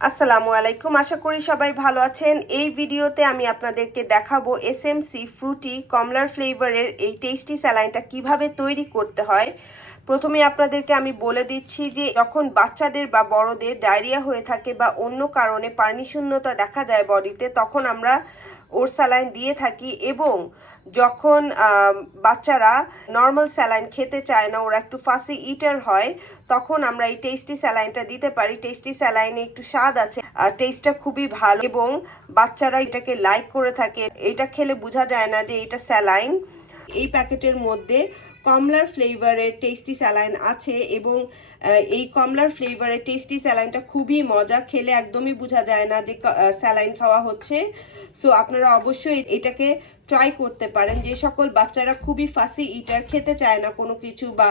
আসসালামু আলাইকুম, আশা করি সবাই ভালো আছেন। এই ভিডিওতে আমি আপনাদেরকে দেখাবো এসএমসি ফ্রুটি কমলার ফ্লেভারের এই টেস্টি স্যালাইনটা কিভাবে তৈরি করতে হয়। প্রথমে আপনাদেরকে আমি বলে দিচ্ছি যে যখন বাচ্চাদের বা বড়দের ডায়রিয়া হয়ে থাকে বা অন্য কারণে পানিশূন্যতা দেখা যায় বডিতে, তখন আমরা ওরসালাইন দিয়ে থাকি। এবং যখন বাচ্চারা নর্মাল স্যালাইন খেতে চায় না, ওরা একটু ফাসি ইটার হয়, তখন আমরা এই টেস্টি স্যালাইনটা দিতে পারি। টেস্টি স্যালাইনে একটু স্বাদ আছে আর টেস্টটা খুবই ভালো এবং বাচ্চারা এটাকে লাইক করে থাকে। এটা খেলে বোঝা যায় না যে এটা স্যালাইন। এই প্যাকেটের মধ্যে কমলার ফ্লেভারের টেস্টি স্যালাইন আছে এবং এই কমলার ফ্লেভারের টেস্টি স্যালাইনটা খুবই মজা, খেলে একদমই বোঝা যায় না যে স্যালাইন খাওয়া হচ্ছে। সো আপনারা অবশ্যই এটাকে ট্রাই করতে পারেন। যে সকল বাচ্চারা খুবই ফাসি ইটার, খেতে চায় না কোনো কিছু, বা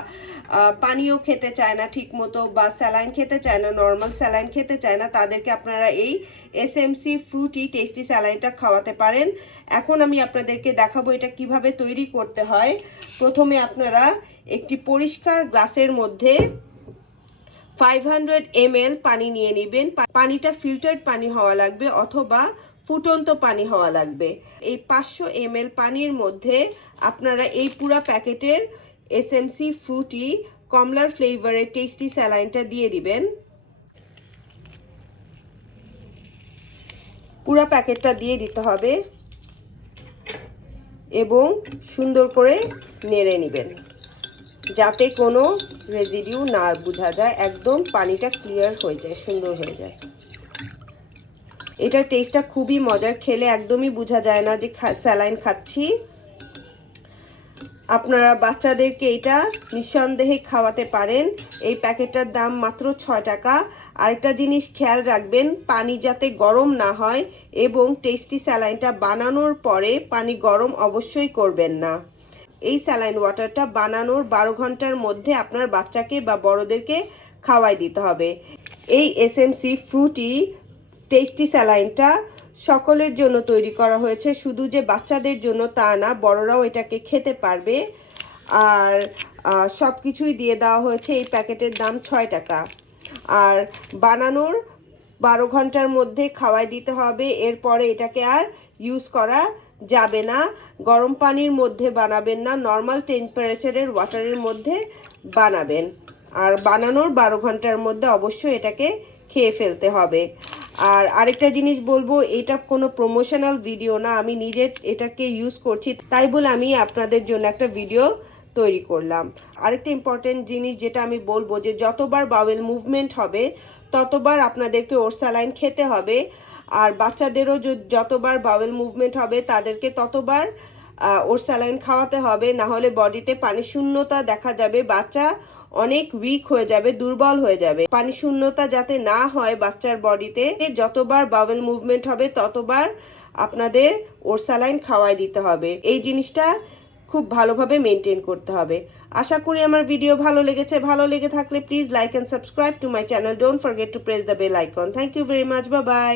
পানিও খেতে চায় না ঠিক মতো, বা স্যালাইন খেতে চায় না, নর্মাল স্যালাইন খেতে চায় না, তাদেরকে আপনারা এই এসএমসি ফ্রুটি টেস্টি স্যালাইনটা খাওয়াতে পারেন। এখন আমি আপনাদেরকে দেখাবো এটা কিভাবে তৈরি করতে হয়। প্রথমে আপনারা একটি পরিষ্কার গ্লাসের মধ্যে 500 ml পানি নিয়ে নেবেন। পানিটা ফিল্টার্ড পানি হওয়া লাগবে অথবা ফুটন্ত পানি হওয়া লাগবে। এই 500 ml পানির মধ্যে আপনারা এই পুরো প্যাকেটের এসএমসি ফ্রুটি কমলার ফ্লেভারের টেস্টি স্যালাইনটা দিয়ে দিবেন। পুরো প্যাকেটটা দিয়ে দিতে হবে এবং সুন্দর করে নেড়ে নেবেন যাতে কোনো রেজিডিউ না বোঝা যায়, একদম পানিটা ক্লিয়ার হয়ে যায়, সুন্দর হয়ে যায়। এটার টেস্টটা খুবই মজার, খেলে একদমই বোঝা যায় না যে স্যালাইন খাচ্ছি। আপনারা বাচ্চাদেরকে এটা নিঃসন্দেহে খাওয়াতে পারেন। এই প্যাকেটটার দাম মাত্র 6 টাকা। আরেকটা জিনিস খেয়াল রাখবেন, পানি যাতে গরম না হয় এবং টেস্টি স্যালাইনটা বানানোর পরে পানি গরম অবশ্যই করবেন না। এই স্যালাইন ওয়াটারটা বানানোর 12 ঘন্টার মধ্যে আপনার বাচ্চাকে বা বড়দেরকে খাওয়াই দিতে হবে। এই এসএমসি ফ্রুটি টেস্টি স্যালাইনটা সকলের জন্য তৈরি করা হয়েছে, শুধু যে বাচ্চাদের জন্য তা না, বড়রাও এটাকে খেতে পারবে। আর সব কিছুই দিয়ে দেওয়া হয়েছে। এই প্যাকেটের দাম 6 টাকা। আর বানানোর 12 ঘন্টার মধ্যে খাওয়াই দিতে হবে। এরপরে এটাকে আর ইউজ করা যাবে না। গরম পানির মধ্যে বানাবেন না, নর্মাল টেম্পারেচারের ওয়াটারের মধ্যে বানাবেন। আর বানানোর 12 ঘন্টার মধ্যে অবশ্যই এটাকে খেয়ে ফেলতে হবে। আর আরেকটা জিনিস বলবো, এটা কোনো প্রমোশনাল ভিডিও না, আমি নিজে এটাকে ইউজ করছি তাই বলে আমি আপনাদের জন্য একটা ভিডিও তৈরি করলাম। আরেকটা ইম্পর্টেন্ট জিনিস যেটা আমি বলবো, যে যতবার বাওয়েল মুভমেন্ট হবে ততবার আপনাদেরকে ওরসালাইন খেতে হবে। আর বাচ্চাদেরও যতবার বাওয়েল মুভমেন্ট হবে তাদেরকে ততবার ওরসালাইন খাওয়াতে হবে, না হলে বডিতে পানি শূন্যতা দেখা যাবে, বাচ্চা অনেক উইক হয়ে যাবে, দুর্বল হয়ে যাবে। পানি শূন্যতা যাতে না হয় বাচ্চার বডিতে, যতবার বাওয়েল মুভমেন্ট হবে ততবার আপনাদের ওরসালাইন খাওয়াই দিতে হবে। এই জিনিসটা খুব ভালোভাবে মেনটেন করতে হবে। আশা করি আমার ভিডিও ভালো লেগেছে। ভালো লেগে থাকলে please like and subscribe to my channel. Don't forget to press the bell icon. Thank you very much. Bye by.